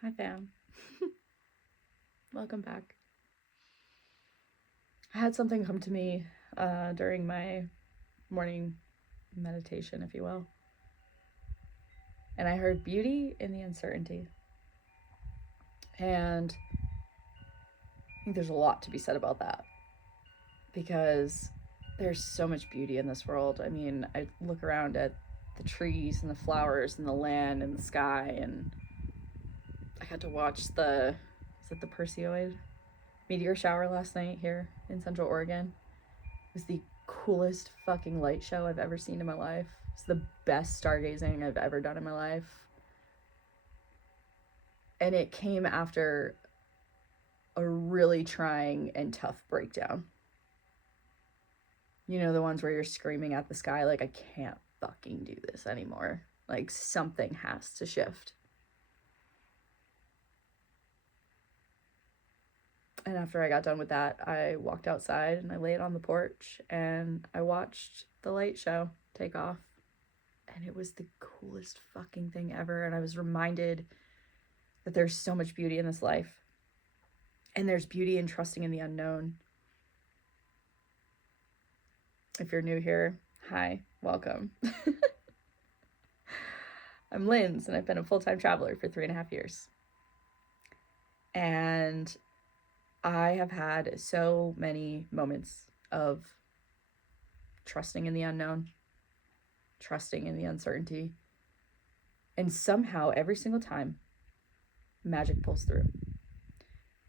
Hi fam. Welcome back. I had something come to me during my morning meditation, if you will. And I heard beauty in the uncertainty. And I think there's a lot to be said about that because there's so much beauty in this world. I mean, I look around at the trees and the flowers and the land and the sky, and I got to watch the Perseid meteor shower last night here in Central Oregon. It was the coolest fucking light show I've ever seen in my life. It's the best stargazing I've ever done in my life. And it came after a really trying and tough breakdown. You know, the ones where you're screaming at the sky like, I can't fucking do this anymore. Like, something has to shift. And after I got done with that, I walked outside and I laid on the porch and I watched the light show take off. And it was the coolest fucking thing ever. And I was reminded that there's so much beauty in this life. And there's beauty in trusting in the unknown. If you're new here, hi, welcome. I'm Linz, and I've been a full-time traveler for 3.5 years. And I have had so many moments of trusting in the unknown, trusting in the uncertainty. And somehow, every single time, magic pulls through.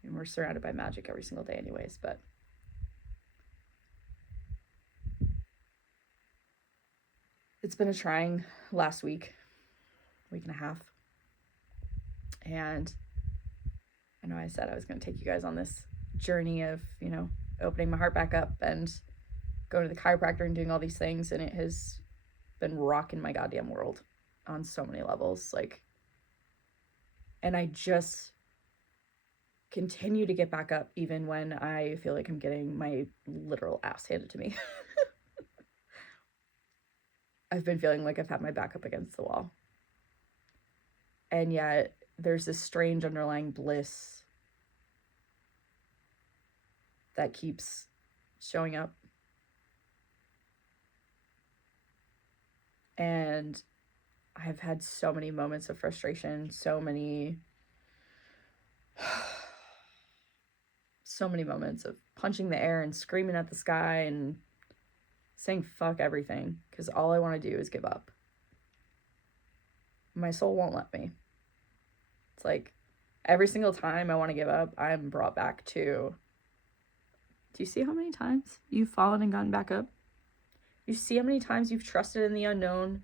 And we're surrounded by magic every single day anyways, but it's been a trying last week and a half. And I know I said I was going to take you guys on this journey of, opening my heart back up and going to the chiropractor and doing all these things. And it has been rocking my goddamn world on so many levels. And I just continue to get back up even when I feel like I'm getting my literal ass handed to me. I've been feeling like I've had my back up against the wall. And yet there's this strange underlying bliss that keeps showing up. And I've had so many moments of frustration, so many moments of punching the air and screaming at the sky and saying fuck everything, because all I want to do is give up. My soul won't let me. It's like every single time I want to give up, I'm brought back to, do you see how many times you've fallen and gotten back up? You see how many times you've trusted in the unknown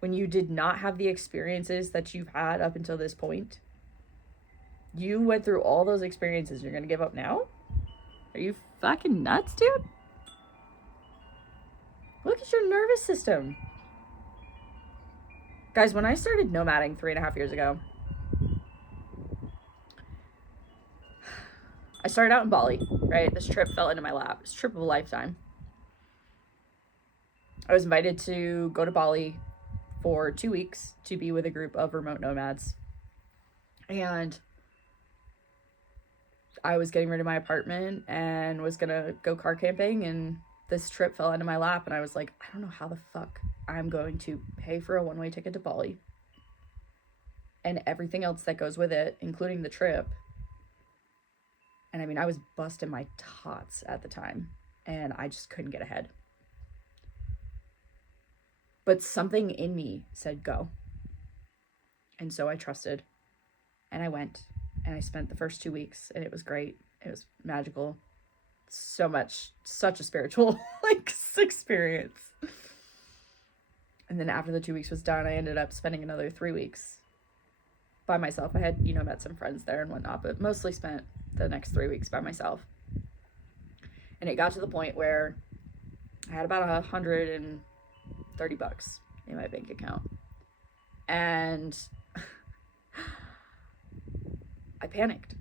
when you did not have the experiences that you've had up until this point? You went through all those experiences. You're going to give up now? Are you fucking nuts, dude? Look at your nervous system. Guys, when I started nomading 3.5 years ago, I started out in Bali, right? This trip fell into my lap. It's a trip of a lifetime. I was invited to go to Bali for 2 weeks to be with a group of remote nomads. And I was getting rid of my apartment and was gonna go car camping, and this trip fell into my lap, and I was like, I don't know how the fuck I'm going to pay for a one-way ticket to Bali and everything else that goes with it, including the trip. And I mean, I was busting my tots at the time, and I just couldn't get ahead. But something in me said go. And so I trusted, and I went, and I spent the first 2 weeks, and it was great. It was magical. Such a spiritual experience. And then after the 2 weeks was done, I ended up spending another 3 weeks by myself. I had, met some friends there and whatnot, but mostly spent the next 3 weeks by myself. And it got to the point where I had about $130 in my bank account. And I panicked.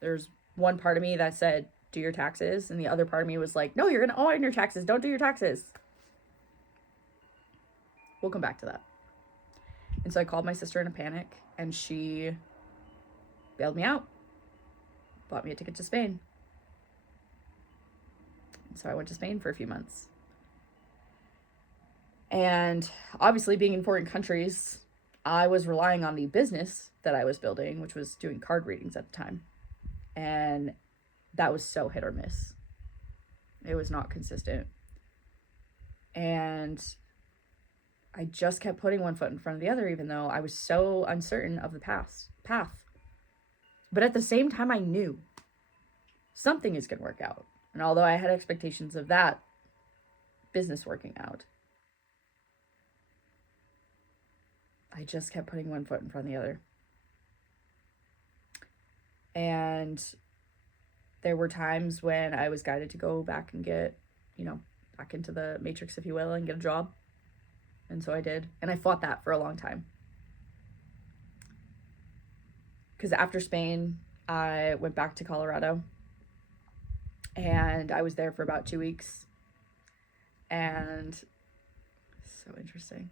There's one part of me that said, do your taxes. And the other part of me was like, no, you're going to owe your taxes. Don't do your taxes. We'll come back to that. And so I called my sister in a panic, and she bailed me out, bought me a ticket to Spain. And so I went to Spain for a few months. And obviously, being in foreign countries, I was relying on the business that I was building, which was doing card readings at the time. And that was so hit or miss. It was not consistent. And I just kept putting one foot in front of the other, even though I was so uncertain of the path. But at the same time, I knew something is going to work out. And although I had expectations of that business working out, I just kept putting one foot in front of the other. And there were times when I was guided to go back and get, back into the matrix, if you will, and get a job. And so I did. And I fought that for a long time. Because after Spain, I went back to Colorado. And I was there for about 2 weeks. And so interesting.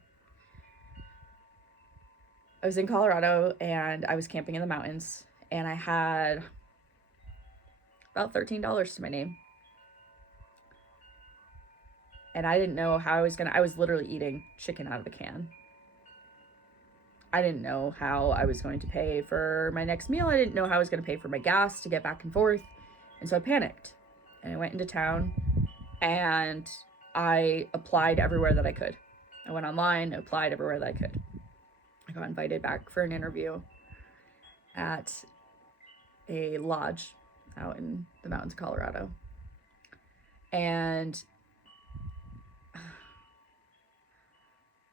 I was in Colorado and I was camping in the mountains. And I had about $13 to my name. And I didn't know how I was literally eating chicken out of the can. I didn't know how I was going to pay for my next meal. I didn't know how I was going to pay for my gas to get back and forth. And so I panicked. And I went into town and I applied everywhere that I could. I went online, applied everywhere that I could. I got invited back for an interview at a lodge out in the mountains of Colorado. And it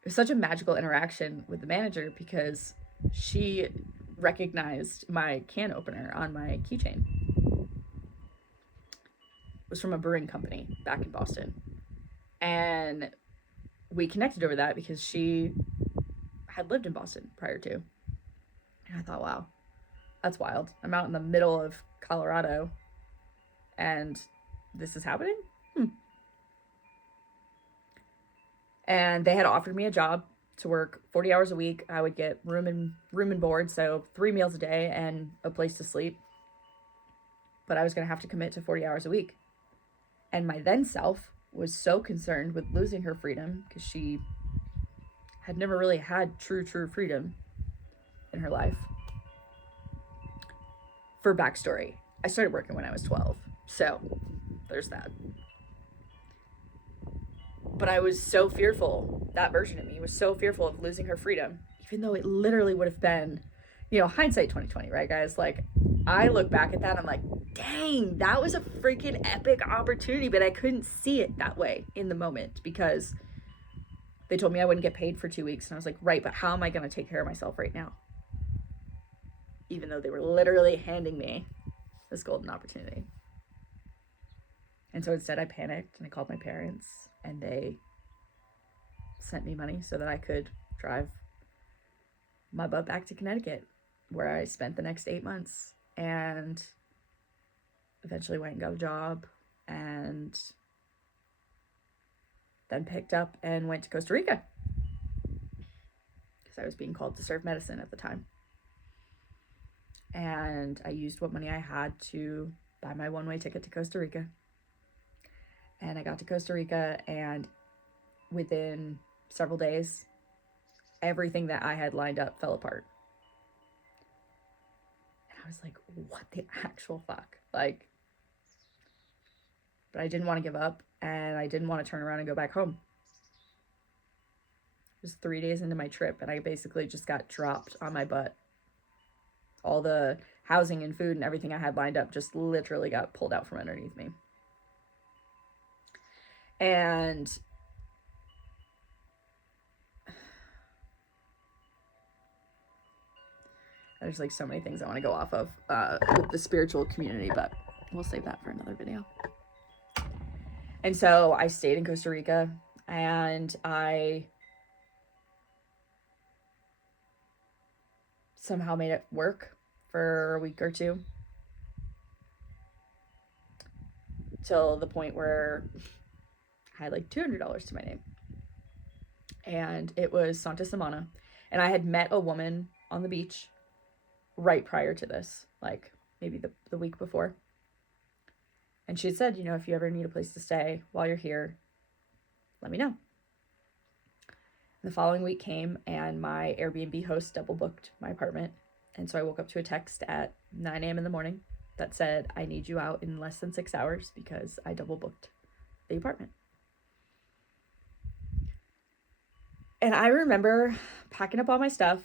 was such a magical interaction with the manager because she recognized my can opener on my keychain. It was from a brewing company back in Boston. And we connected over that because she had lived in Boston prior to. And I thought, wow, that's wild. I'm out in the middle of Colorado and this is happening? And they had offered me a job to work 40 hours a week. I would get room and board, so 3 meals a day and a place to sleep. But I was going to have to commit to 40 hours a week. And my then self was so concerned with losing her freedom because she had never really had true freedom in her life. For backstory, I started working when I was 12, so there's that. But I was so fearful, that version of me was so fearful of losing her freedom, even though it literally would have been, hindsight 2020, right, guys? Like, I look back at that, I'm like, dang, that was a freaking epic opportunity, but I couldn't see it that way in the moment because they told me I wouldn't get paid for 2 weeks, and I was like, right, but how am I going to take care of myself right now? Even though they were literally handing me this golden opportunity. And so instead I panicked and I called my parents and they sent me money so that I could drive my butt back to Connecticut, where I spent the next 8 months and eventually went and got a job and then picked up and went to Costa Rica because I was being called to serve medicine at the time. And I used what money I had to buy my one-way ticket to Costa Rica. And I got to Costa Rica, and within several days, everything that I had lined up fell apart. And I was like, what the actual fuck? But I didn't want to give up, and I didn't want to turn around and go back home. It was 3 days into my trip, and I basically just got dropped on my butt. All the housing and food and everything I had lined up just literally got pulled out from underneath me. And there's so many things I want to go off of with the spiritual community, but we'll save that for another video. And so I stayed in Costa Rica and I somehow made it work for a week or two till the point where I had $200 to my name. And it was Santa Semana. And I had met a woman on the beach right prior to this, like maybe the week before. And she had said, you know, if you ever need a place to stay while you're here, let me know. And the following week came and my Airbnb host double booked my apartment. And so I woke up to a text at 9 a.m. in the morning that said, I need you out in less than 6 hours because I double booked the apartment. And I remember packing up all my stuff,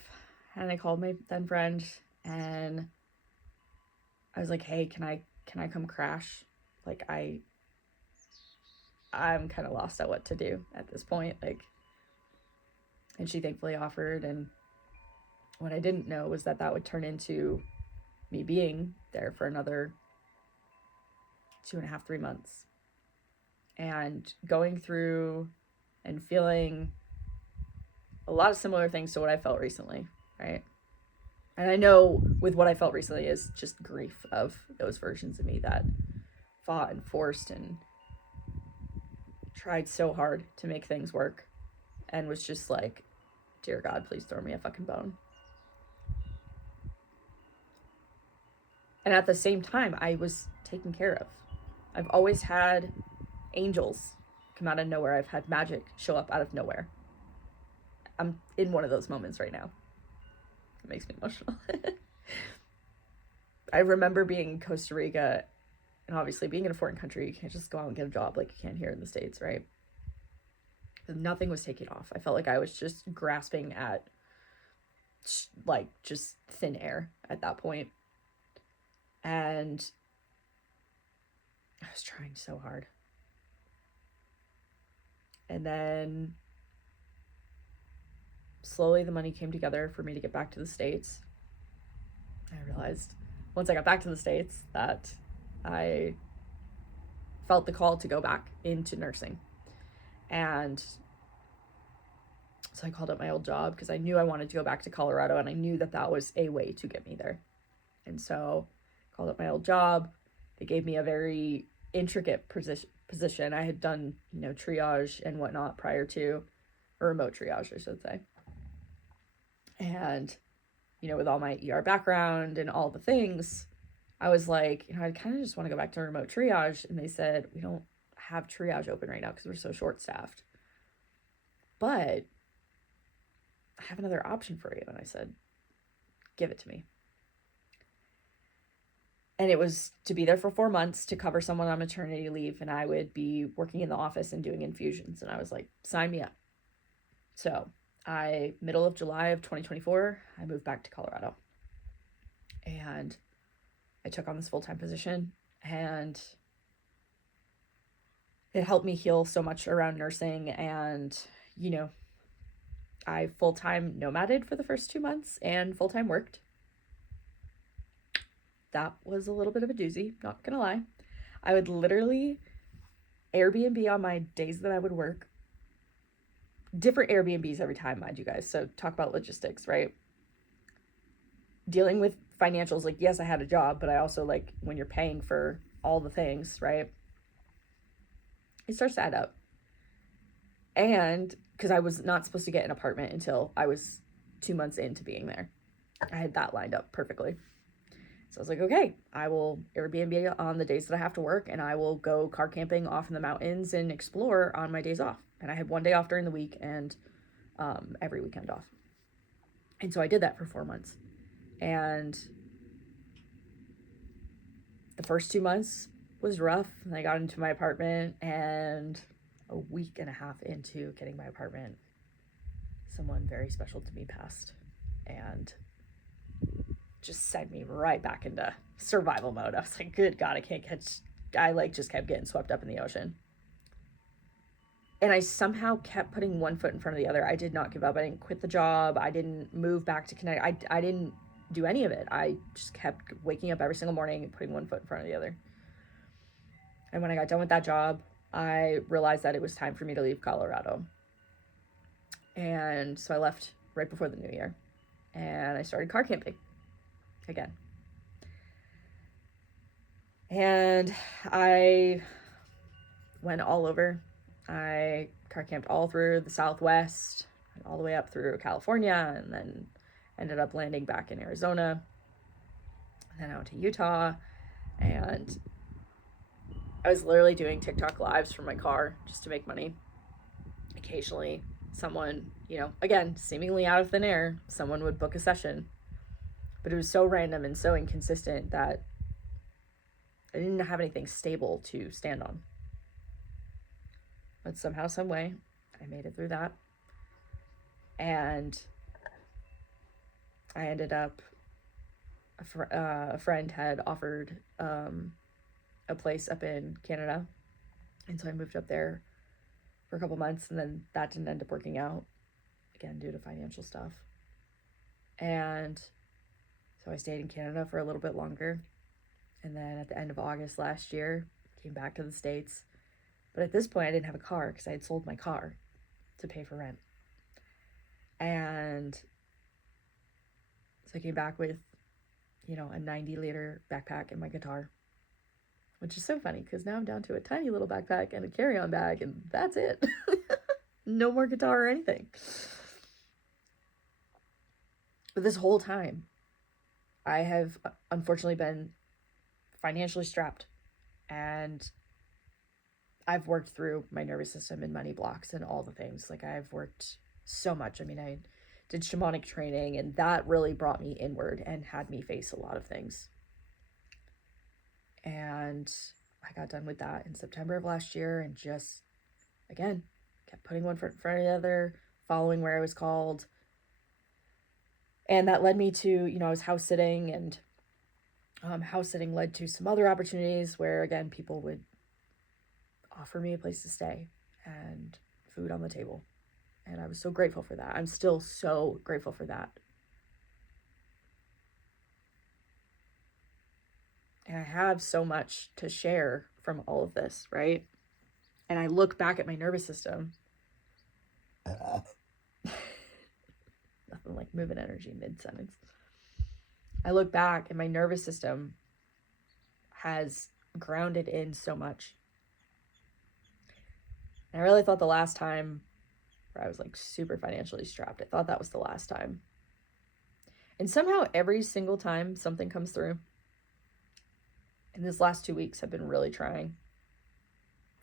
and I called my then friend, and I was like, hey, can I come crash? Like, I'm kind of lost at what to do at this point. Like, and she thankfully offered. And what I didn't know was that would turn into me being there for another 2.5, 3 months, and going through and feeling a lot of similar things to what I felt recently, right? And I know with what I felt recently is just grief of those versions of me that fought and forced and tried so hard to make things work, and was just like, dear God, please throw me a fucking bone. And at the same time, I was taken care of. I've always had angels come out of nowhere. I've had magic show up out of nowhere. I'm in one of those moments right now. It makes me emotional. I remember being in Costa Rica, and obviously being in a foreign country, you can't just go out and get a job like you can here in the States, right? Nothing was taking off. I felt like I was just grasping at like just thin air at that point. And I was trying so hard. And then slowly the money came together for me to get back to the States. I realized once I got back to the States that I felt the call to go back into nursing. And so I called up my old job because I knew I wanted to go back to Colorado, and I knew that was a way to get me there. And so I called up my old job. They gave me a very intricate position. I had done, you know, triage and whatnot prior to, or remote triage, I should say. And, you know, with all my ER background and all the things, I was like, you know, I kind of just want to go back to remote triage. And they said, we don't have triage open right now because we're so short-staffed. But I have another option for you. And I said, give it to me. And it was to be there for 4 months to cover someone on maternity leave. And I would be working in the office and doing infusions. And I was like, sign me up. So middle of July of 2024, I moved back to Colorado. And I took on this full-time position. And it helped me heal so much around nursing. And, you know, I full-time nomaded for the first 2 months and full-time worked. That was a little bit of a doozy, not gonna lie. I would literally Airbnb on my days that I would work. Different Airbnbs every time, mind you guys. So talk about logistics, right? Dealing with financials, like, yes, I had a job, but I also, like, when you're paying for all the things, right? It starts to add up. And because I was not supposed to get an apartment until I was 2 months into being there. I had that lined up perfectly. So I was like, okay, I will Airbnb on the days that I have to work, and I will go car camping off in the mountains and explore on my days off. And I had 1 day off during the week and every weekend off. And so I did that for 4 months. And the first 2 months was rough. And I got into my apartment, and a week and a half into getting my apartment, someone very special to me passed. And just sent me right back into survival mode. I was like, good God, I just kept getting swept up in the ocean. And I somehow kept putting one foot in front of the other. I did not give up. I didn't quit the job. I didn't move back to Connecticut. I didn't do any of it. I just kept waking up every single morning and putting one foot in front of the other. And when I got done with that job, I realized that it was time for me to leave Colorado. And so I left right before the new year. And I started car camping again. And I went all over. I car camped all through the Southwest. went all the way up through California, and then ended up landing back in Arizona, and then out to Utah. And I was literally doing TikTok lives from my car just to make money. Occasionally, someone, again, seemingly out of thin air, someone would book a session. But it was so random and so inconsistent that I didn't have anything stable to stand on. But somehow, some way, I made it through that. And I ended up, a friend had offered a place up in Canada. And so I moved up there for a couple months, and then that didn't end up working out, again, due to financial stuff. And so I stayed in Canada for a little bit longer. And then at the end of August last year, came back to the States. But at this point, I didn't have a car because I had sold my car to pay for rent. And so I came back with, a 90-liter backpack and my guitar, which is so funny because now I'm down to a tiny little backpack and a carry-on bag, and that's it. No more guitar or anything. But this whole time, I have unfortunately been financially strapped, and I've worked through my nervous system and money blocks and all the things. Like, I've worked so much. I mean, I did shamanic training, and that really brought me inward and had me face a lot of things. And I got done with that in September of last year, and just, again, kept putting one foot in front of the other, following where I was called. And that led me to, I was house sitting, and house sitting led to some other opportunities where, again, people would offer me a place to stay and food on the table. And I was so grateful for that. I'm still so grateful for that. And I have so much to share from all of this, right? And I look back at my nervous system. Nothing like moving energy mid-sentence. I look back and my nervous system has grounded in so much. And I really thought the last time where I was like super financially strapped, I thought that was the last time. And somehow every single time something comes through, and these last 2 weeks have been really trying,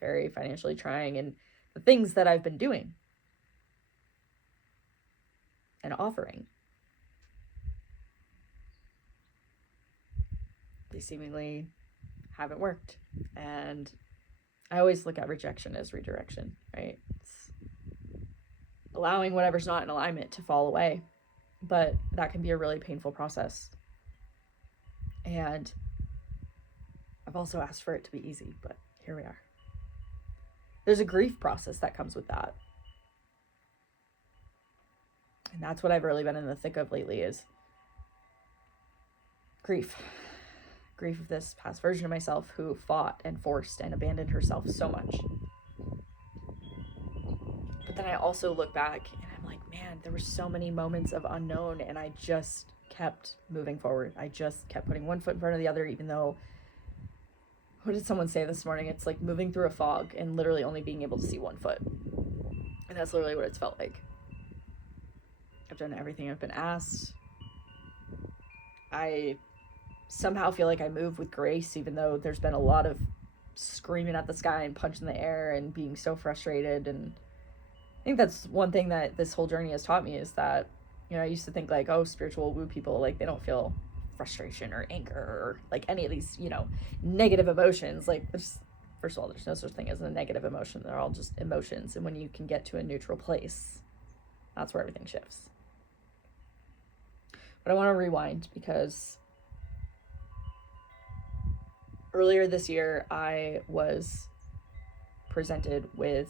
very financially trying, and the things that I've been doing and offering, they seemingly haven't worked. And I always look at rejection as redirection, right? It's allowing whatever's not in alignment to fall away. But that can be a really painful process. And I've also asked for it to be easy, but here we are. There's a grief process that comes with that. And that's what I've really been in the thick of lately, is grief. Grief of this past version of myself who fought and forced and abandoned herself so much. But then I also look back and I'm like, man, there were so many moments of unknown, and I just kept moving forward. I just kept putting one foot in front of the other, even though, what did someone say this morning? It's like moving through a fog and literally only being able to see one foot. And that's literally what it's felt like. I've done everything I've been asked. I somehow feel like I move with grace, even though there's been a lot of screaming at the sky and punching the air and being so frustrated. And I think that's one thing that this whole journey has taught me, is that, I used to think like, oh, spiritual woo people, like, they don't feel frustration or anger or like any of these, negative emotions. Like, first of all, there's no such thing as a negative emotion. They're all just emotions. And when you can get to a neutral place, that's where everything shifts. But I want to rewind, because earlier this year, I was presented with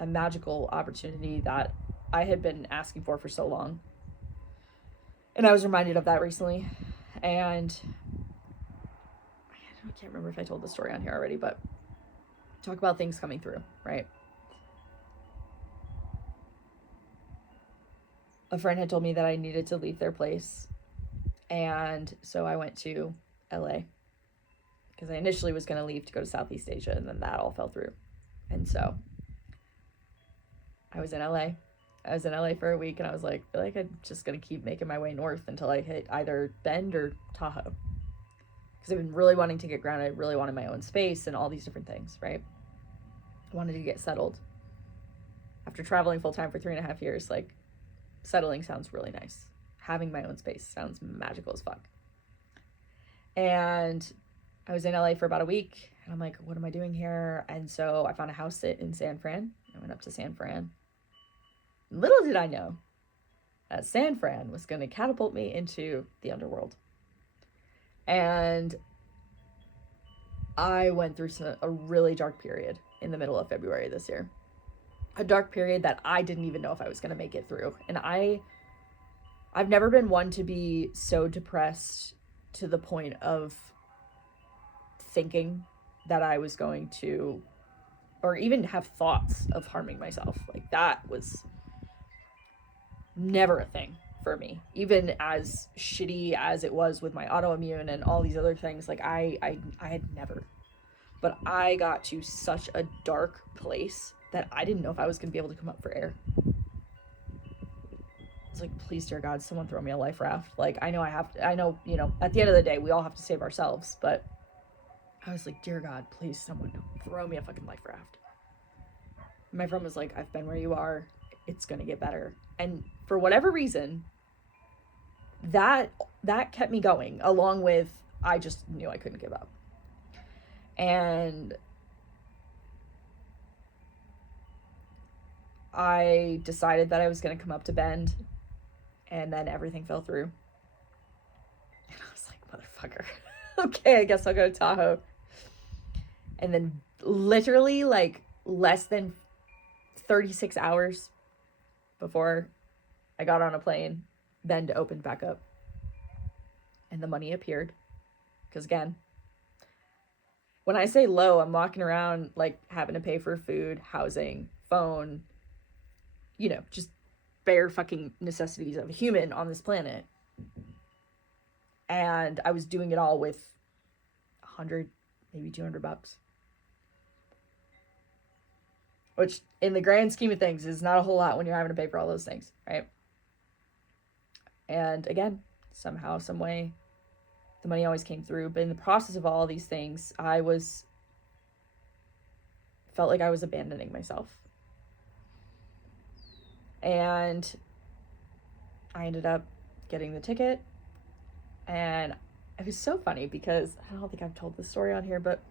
a magical opportunity that I had been asking for so long. And I was reminded of that recently. And I can't remember if I told the story on here already, but talk about things coming through, right? A friend had told me that I needed to leave their place. And so I went to LA, because I initially was going to leave to go to Southeast Asia, and then that all fell through. And so I was in LA. I was in LA for a week, and I was like, I feel like I'm just gonna keep making my way north until I hit either Bend or Tahoe. Because I've been really wanting to get grounded, really wanted my own space and all these different things, right? I wanted to get settled. After traveling full time for 3.5 years, like, settling sounds really nice. Having my own space sounds magical as fuck. And I was in LA for about a week, and I'm like, what am I doing here? And so I found a house sit in San Fran. I went up to San Fran. Little did I know that San Fran was going to catapult me into the underworld. And I went through a really dark period in the middle of February this year. A dark period that I didn't even know if I was going to make it through. And I've never been one to be so depressed to the point of thinking that I was going to, or even have thoughts of harming myself. Like, that was never a thing for me. Even as shitty as it was with my autoimmune and all these other things, like, I had never. But I got to such a dark place that I didn't know if I was going to be able to come up for air. I was like, please, dear God, someone throw me a life raft. Like, I know at the end of the day, we all have to save ourselves. But I was like, dear God, please, someone throw me a fucking life raft. My friend was like, I've been where you are. It's going to get better. And for whatever reason, that kept me going, along with, I just knew I couldn't give up. And I decided that I was going to come up to Bend, and then everything fell through. And I was like, motherfucker. Okay, I guess I'll go to Tahoe. And then literally, like, less than 36 hours before I got on a plane, Bend opened back up. And the money appeared. Because again, when I say low, I'm walking around, like, having to pay for food, housing, phone, just bare fucking necessities of a human on this planet. And I was doing it all with 100, maybe $200. Which, in the grand scheme of things, is not a whole lot when you're having to pay for all those things, right? And again, somehow, some way, the money always came through. But in the process of all these things, felt like I was abandoning myself. And I ended up getting the ticket. And it was so funny because I don't think I've told this story on here, but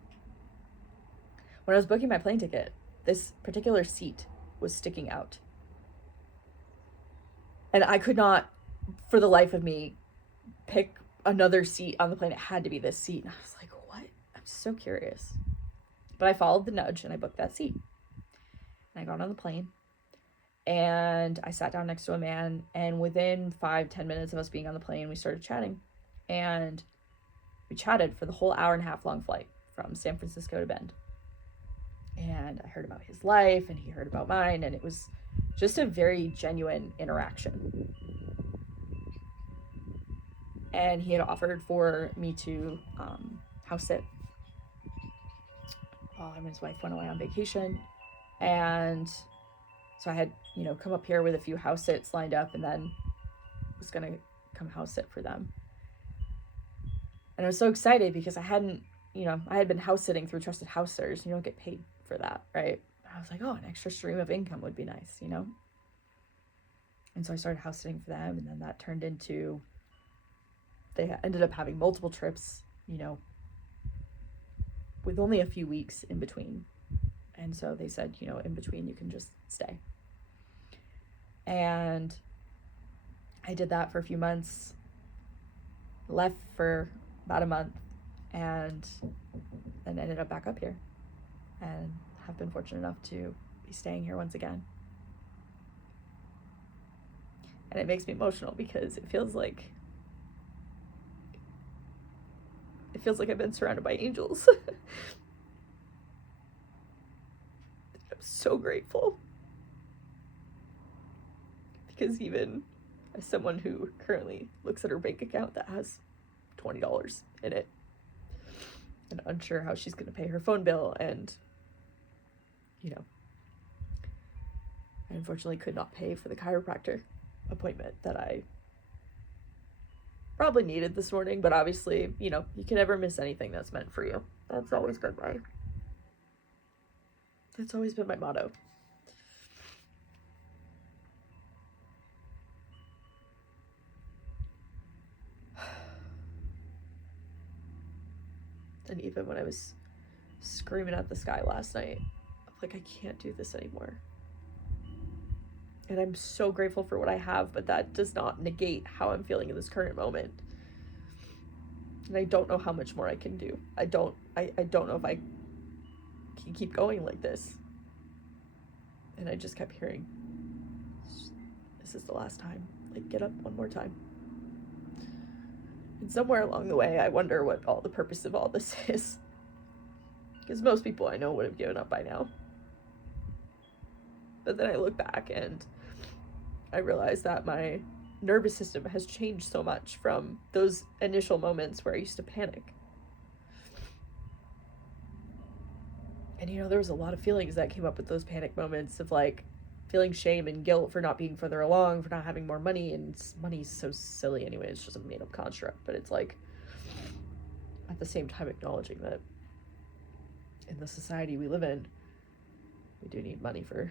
when I was booking my plane ticket, this particular seat was sticking out. And I could not, for the life of me, pick another seat on the plane. It had to be this seat. And I was like, what? I'm so curious. But I followed the nudge and I booked that seat. And I got on the plane. And I sat down next to a man. And within 5-10 minutes of us being on the plane, we started chatting. And we chatted for the whole hour-and-a-half long flight from San Francisco to Bend. And I heard about his life, and he heard about mine, and it was just a very genuine interaction. And he had offered for me to house sit while him and his wife went away on vacation. And so I had, come up here with a few house sits lined up, and then was going to come house sit for them. And I was so excited because I had been house sitting through Trusted House Sitters. You don't get paid for that, right? I was like, oh, an extra stream of income would be nice, And so I started house sitting for them, and then that turned into, they ended up having multiple trips, with only a few weeks in between. And so they said, in between you can just stay. And I did that for a few months, left for about a month, and then ended up back up here and have been fortunate enough to be staying here once again. And it makes me emotional because it feels like I've been surrounded by angels. I'm so grateful. Because even as someone who currently looks at her bank account that has $20 in it and unsure how she's going to pay her phone bill, and I unfortunately could not pay for the chiropractor appointment that I probably needed this morning, but obviously, you can never miss anything that's meant for you. That's always been my motto. And even when I was screaming at the sky last night, I'm like, I can't do this anymore. And I'm so grateful for what I have, but that does not negate how I'm feeling in this current moment. And I don't know how much more I can do. I don't know if I can keep going like this. And I just kept hearing, this is the last time. Like, get up one more time. And somewhere along the way, I wonder what all the purpose of all this is. Because most people I know would have given up by now. But then I look back and I realize that my nervous system has changed so much from those initial moments where I used to panic. And there was a lot of feelings that came up with those panic moments of like feeling shame and guilt for not being further along, for not having more money. And money's so silly anyway, it's just a made up construct. But it's like, at the same time, acknowledging that in the society we live in, we do need money for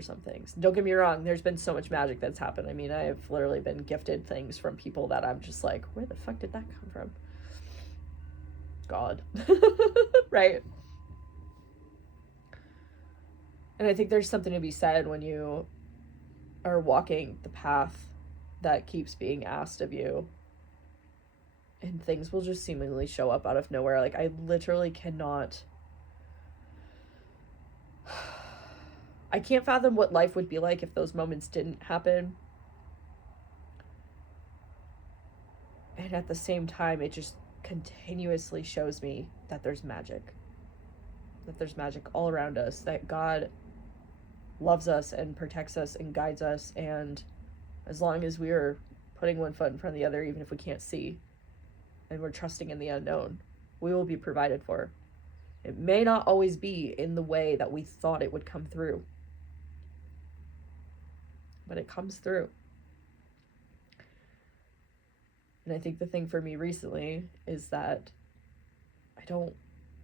some things. Don't get me wrong, there's been so much magic that's happened. I mean, I have literally been gifted things from people that I'm just like, where the fuck did that come from? God. Right? And I think there's something to be said when you are walking the path that keeps being asked of you, and things will just seemingly show up out of nowhere. Like, I literally cannot... I can't fathom what life would be like if those moments didn't happen. And at the same time, it just continuously shows me that there's magic. That there's magic all around us. That God loves us and protects us and guides us. And as long as we're putting one foot in front of the other, even if we can't see, and we're trusting in the unknown, we will be provided for. It may not always be in the way that we thought it would come through, but it comes through. And I think the thing for me recently is that I don't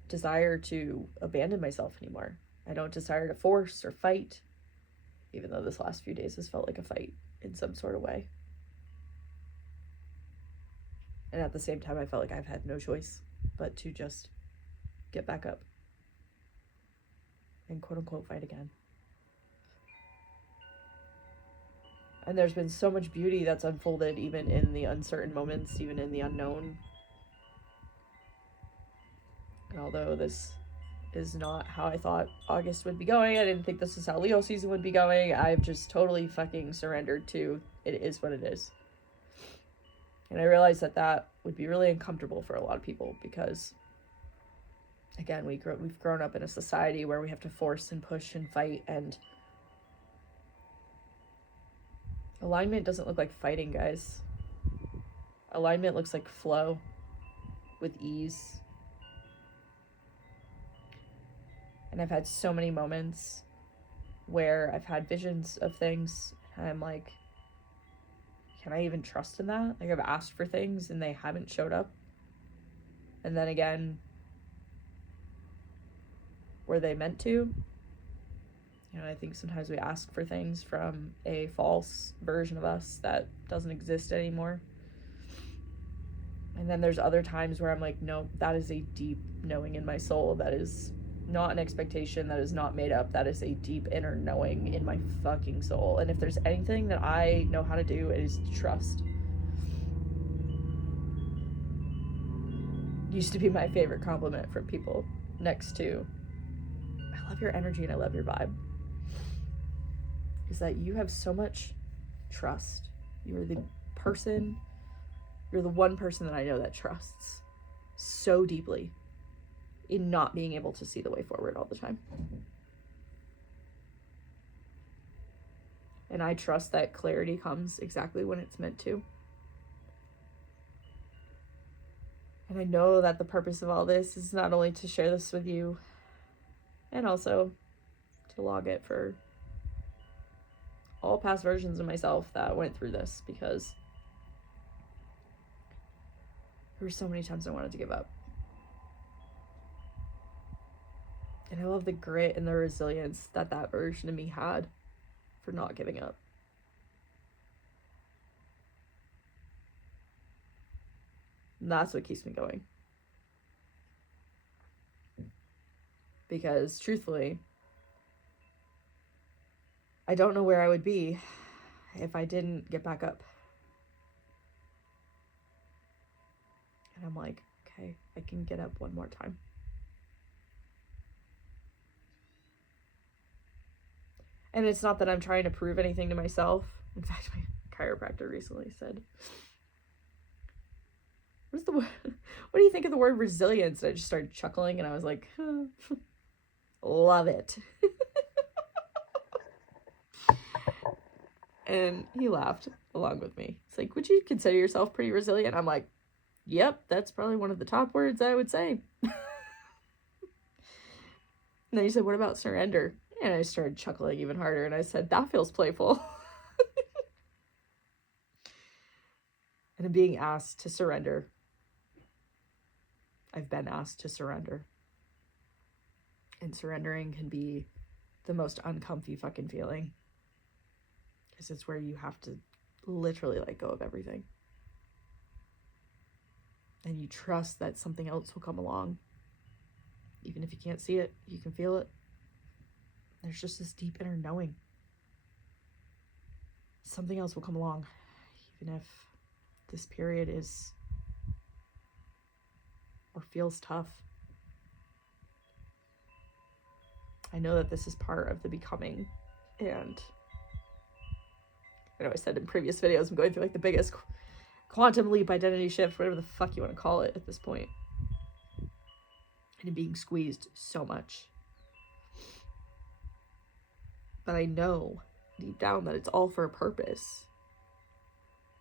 desire to abandon myself anymore. I don't desire to force or fight, even though this last few days has felt like a fight in some sort of way. And at the same time, I felt like I've had no choice but to just get back up and quote unquote fight again. And there's been so much beauty that's unfolded even in the uncertain moments, even in the unknown. And although this is not how I thought August would be going, I didn't think this is how Leo season would be going, I've just totally fucking surrendered to it is what it is. And I realized that would be really uncomfortable for a lot of people because, again, we've grown up in a society where we have to force and push and fight, and alignment doesn't look like fighting, guys. Alignment looks like flow with ease. And I've had so many moments where I've had visions of things and I'm like, can I even trust in that? Like, I've asked for things and they haven't showed up. And then again, were they meant to? I think sometimes we ask for things from a false version of us that doesn't exist anymore. And then there's other times where I'm like, no, that is a deep knowing in my soul. That is not an expectation. That is not made up. That is a deep inner knowing in my fucking soul. And if there's anything that I know how to do, it is to trust. Used to be my favorite compliment from people next to, I love your energy and I love your vibe. Is that you have so much trust. You're the one person that I know that trusts so deeply in not being able to see the way forward all the time. And I trust that clarity comes exactly when it's meant to. And I know that the purpose of all this is not only to share this with you, and also to log it for all past versions of myself that went through this, because there were so many times I wanted to give up. And I love the grit and the resilience that that version of me had for not giving up. And that's what keeps me going. Because truthfully, I don't know where I would be if I didn't get back up. And I'm like, okay, I can get up one more time. And it's not that I'm trying to prove anything to myself. In fact, my chiropractor recently said, what do you think of the word resilience? And I just started chuckling, and I was like, love it. And he laughed along with me. It's like, would you consider yourself pretty resilient? I'm like, yep, that's probably one of the top words I would say. And then he said, what about surrender? And I started chuckling even harder, and I said, that feels playful. And I'm being asked to surrender. I've been asked to surrender. And surrendering can be the most uncomfy fucking feeling. Because it's where you have to literally let go of everything. And you trust that something else will come along. Even if you can't see it, you can feel it. There's just this deep inner knowing. Something else will come along. Even if this period is or feels tough. I know that this is part of the becoming. And I know I said in previous videos, I'm going through like the biggest quantum leap identity shift, whatever the fuck you want to call it at this point. And I'm being squeezed so much. But I know deep down that it's all for a purpose.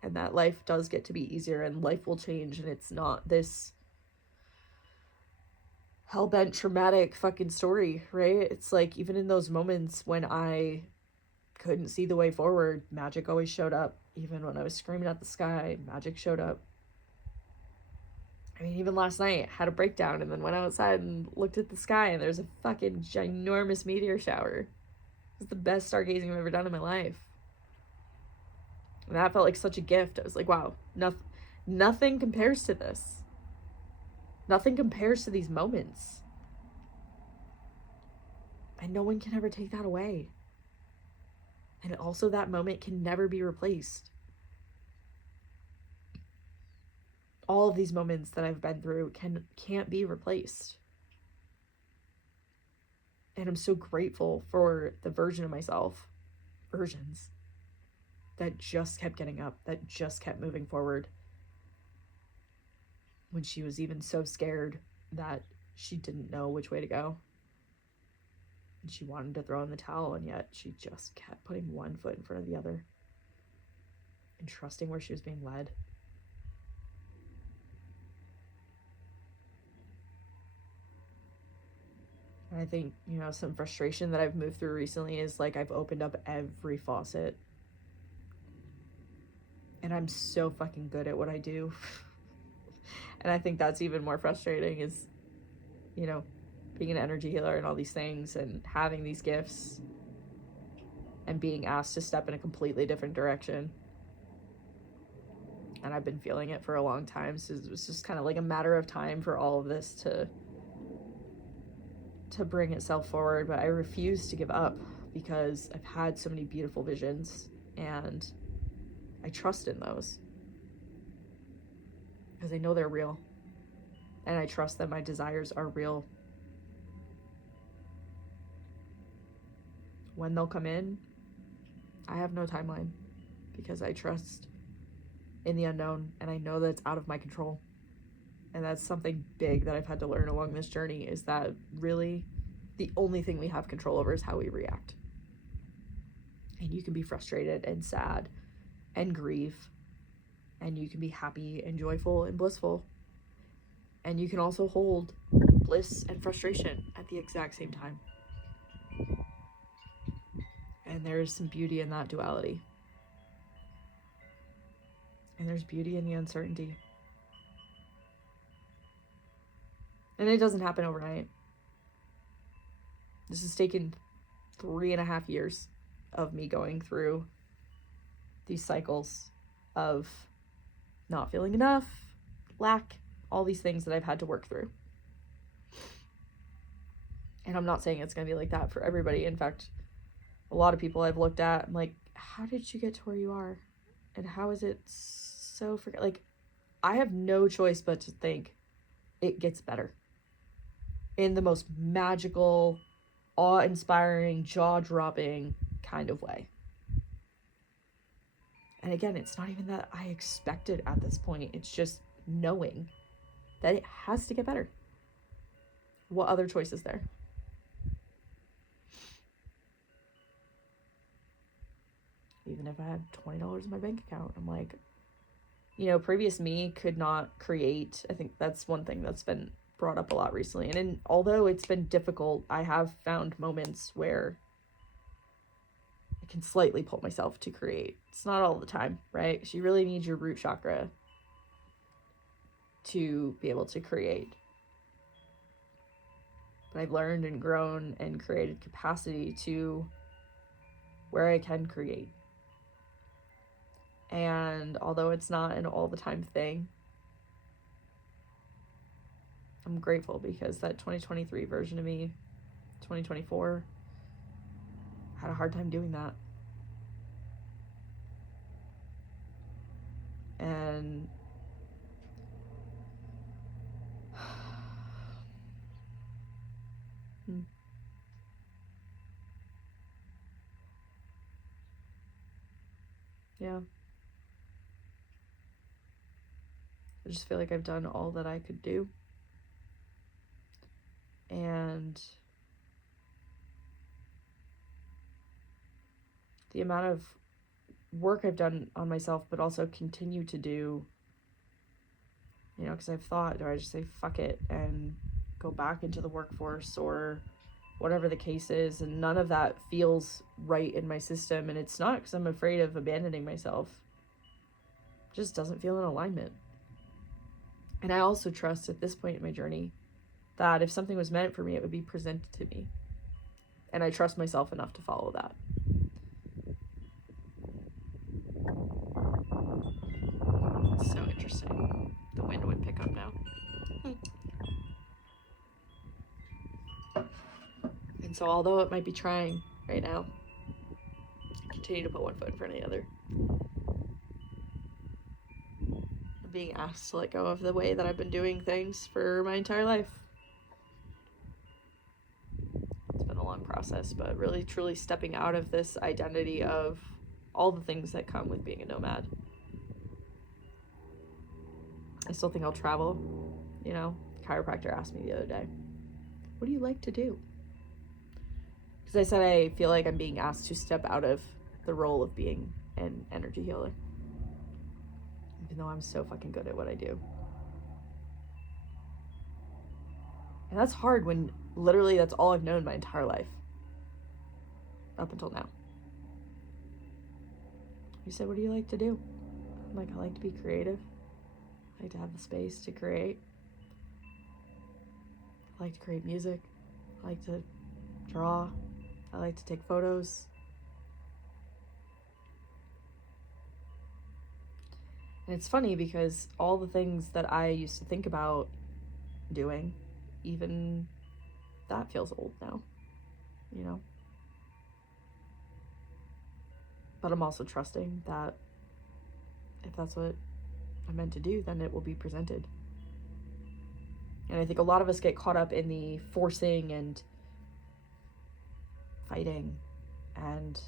And that life does get to be easier, and life will change, and it's not this hell-bent traumatic fucking story, right? It's like, even in those moments when I couldn't see the way forward, magic always showed up. Even when I was screaming at the sky, magic showed up. I mean, even last night, I had a breakdown and then went outside and looked at the sky, and there's a fucking ginormous meteor shower. It was the best stargazing I've ever done in my life. And that felt like such a gift. I was like, wow, nothing compares to this. Nothing compares to these moments. And no one can ever take that away. And also, that moment can never be replaced. All of these moments that I've been through can't be replaced. And I'm so grateful for the versions that just kept getting up, that just kept moving forward. When she was even so scared that she didn't know which way to go. And she wanted to throw in the towel, and yet she just kept putting one foot in front of the other. And trusting where she was being led. And I think, some frustration that I've moved through recently is like I've opened up every faucet. And I'm so fucking good at what I do. And I think that's even more frustrating is, being an energy healer and all these things and having these gifts and being asked to step in a completely different direction. And I've been feeling it for a long time. So it was just kind of like a matter of time for all of this to bring itself forward. But I refuse to give up because I've had so many beautiful visions and I trust in those. Because I know they're real. And I trust that my desires are real. When they'll come in, I have no timeline. Because I trust in the unknown. And I know that it's out of my control. And that's something big that I've had to learn along this journey, is that really the only thing we have control over is how we react. And you can be frustrated and sad and grieve. And you can be happy and joyful and blissful. And you can also hold bliss and frustration at the exact same time. And there's some beauty in that duality. And there's beauty in the uncertainty. And it doesn't happen overnight. This has taken 3.5 years of me going through these cycles of not feeling enough, lack, all these things that I've had to work through. And I'm not saying it's going to be like that for everybody. In fact, a lot of people I've looked at, I'm like, how did you get to where you are? And how is it so like, I have no choice but to think it gets better in the most magical, awe-inspiring, jaw-dropping kind of way. And again, it's not even that I expect it at this point. It's just knowing that it has to get better. What other choice is there? Even if I had $20 in my bank account, I'm like, you know, previous me could not create. I think that's one thing that's been brought up a lot recently. And although it's been difficult, I have found moments where I can slightly pull myself to create. It's not all the time, right? Because you really need your root chakra to be able to create. But I've learned and grown and created capacity to where I can create. And although it's not an all the time thing, I'm grateful because that 2023 version of me, 2024, had a hard time doing that. And yeah. I just feel like I've done all that I could do. And the amount of work I've done on myself, but also continue to do, you know, because I've thought, do I just say fuck it and go back into the workforce or whatever the case is? And none of that feels right in my system. And it's not because I'm afraid of abandoning myself. It just doesn't feel in alignment. And I also trust at this point in my journey that if something was meant for me, it would be presented to me. And I trust myself enough to follow that. It's so interesting. The wind would pick up now. And so although it might be trying right now, I continue to put one foot in front of the other. I'm being asked to let go of the way that I've been doing things for my entire life. It's been a long process, but really truly stepping out of this identity of all the things that come with being a nomad. I still think I'll travel. You know, the chiropractor asked me the other day, what do you like to do? Because I said I feel like I'm being asked to step out of the role of being an energy healer. Even though I'm so fucking good at what I do. And that's hard when literally that's all I've known my entire life. Up until now. He said, what do you like to do? I'm like, I like to be creative. I like to have the space to create. I like to create music. I like to draw. I like to take photos. And it's funny because all the things that I used to think about doing, even that feels old now, you know? But I'm also trusting that if that's what I'm meant to do, then it will be presented. And I think a lot of us get caught up in the forcing and fighting and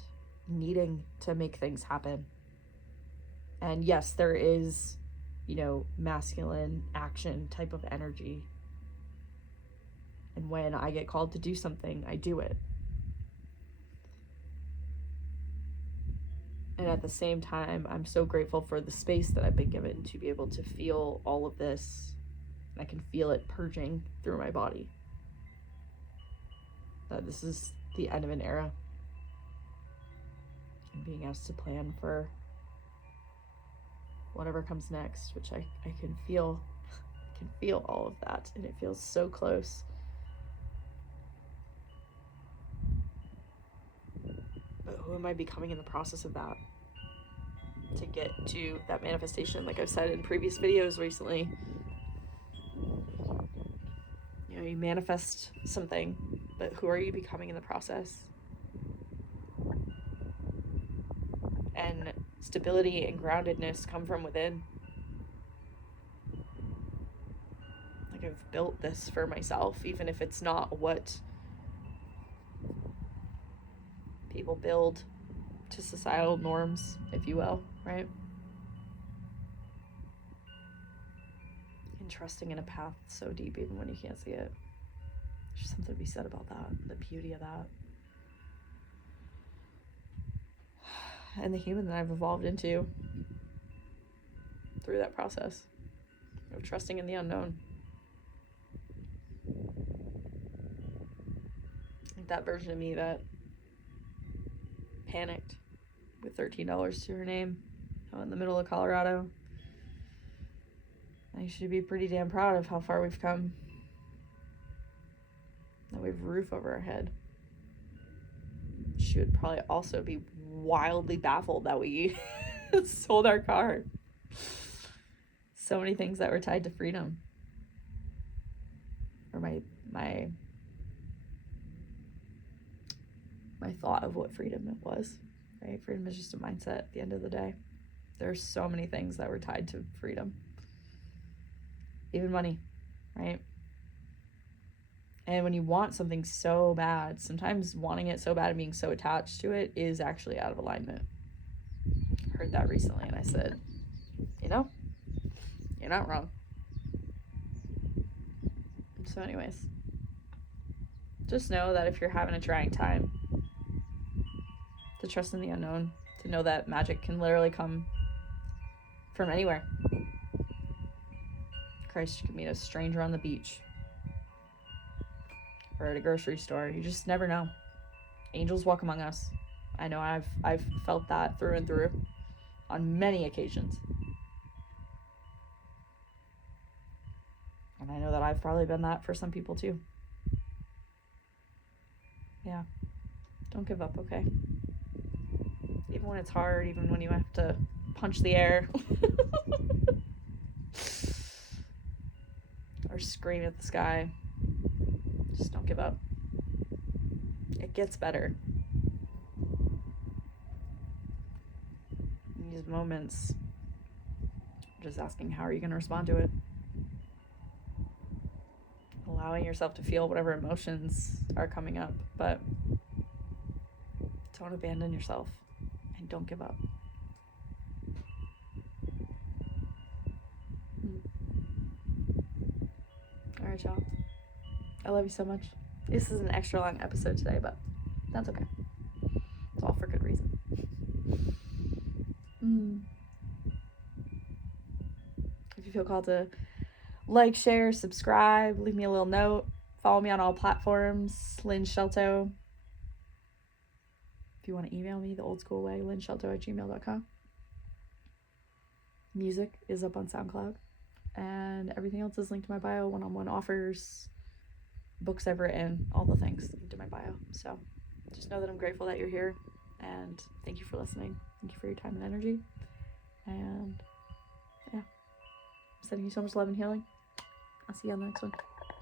needing to make things happen. And yes, there is, you know, masculine action type of energy. And when I get called to do something, I do it. And at the same time, I'm so grateful for the space that I've been given to be able to feel all of this. I can feel it purging through my body. That this is the end of an era. and being asked to plan for whatever comes next, which I can feel. I can feel all of that, and it feels so close. But who am I becoming in the process of that? To get to that manifestation, like I've said in previous videos recently, you know, you manifest something, but who are you becoming in the process? And stability and groundedness come from within. Like, I've built this for myself, even if it's not what people build to societal norms, if you will, right? And trusting in a path so deep even when you can't see it. There's something to be said about that, the beauty of that. And the human that I've evolved into through that process of trusting in the unknown. Like that version of me that panicked with $13 to her name out in the middle of Colorado. I should be pretty damn proud of how far we've come. That we have a roof over our head. She would probably also be wildly baffled that we sold our car. So many things that were tied to freedom. Or my thought of what freedom it was, right? Freedom is just a mindset at the end of the day. There's so many things that were tied to freedom. Even money, right? And when you want something so bad, sometimes wanting it so bad and being so attached to it is actually out of alignment. I heard that recently and I said, you know, you're not wrong. So anyways, just know that if you're having a trying time, to trust in the unknown, to know that magic can literally come from anywhere. Christ, you could meet a stranger on the beach or at a grocery store. You just never know. Angels walk among us. I know I've felt that through and through on many occasions. And I know that I've probably been that for some people too. Yeah. Don't give up, okay? Even when it's hard, even when you have to punch the air or scream at the sky, just don't give up. It gets better. In these moments, just asking, how are you going to respond to it? Allowing yourself to feel whatever emotions are coming up, but don't abandon yourself and don't give up. All right, y'all. I love you so much. This is an extra long episode today, but that's okay. It's all for good reason. If you feel called to like, share, subscribe, leave me a little note. Follow me on all platforms, Lynn Shelto. If you want to email me the old school way, lynnshelto@gmail.com. Music is up on SoundCloud. And everything else is linked to my bio, one-on-one offers, books I've written, all the things linked to my bio. So just know that I'm grateful that you're here. And thank you for listening. Thank you for your time and energy. And yeah, I'm sending you so much love and healing. I'll see you on the next one.